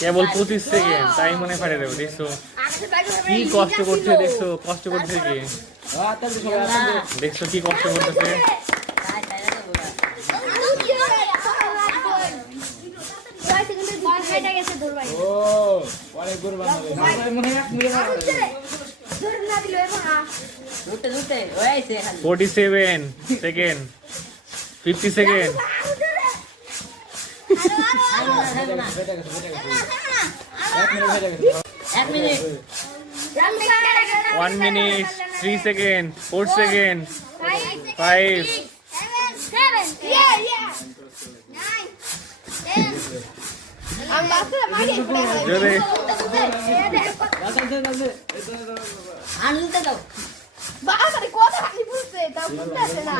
কেবল 25 second তাই মনে ফাটে দেবো। দেখছো কি কষ্ট করছে, দেখছো কষ্ট করছে কি, দেখছো কি কষ্ট করতেছে। Forty seven second, 50 second, 1 minute, 3 second, 4 second, 5, বাবা কথা বলছে তাও বুঝতে না।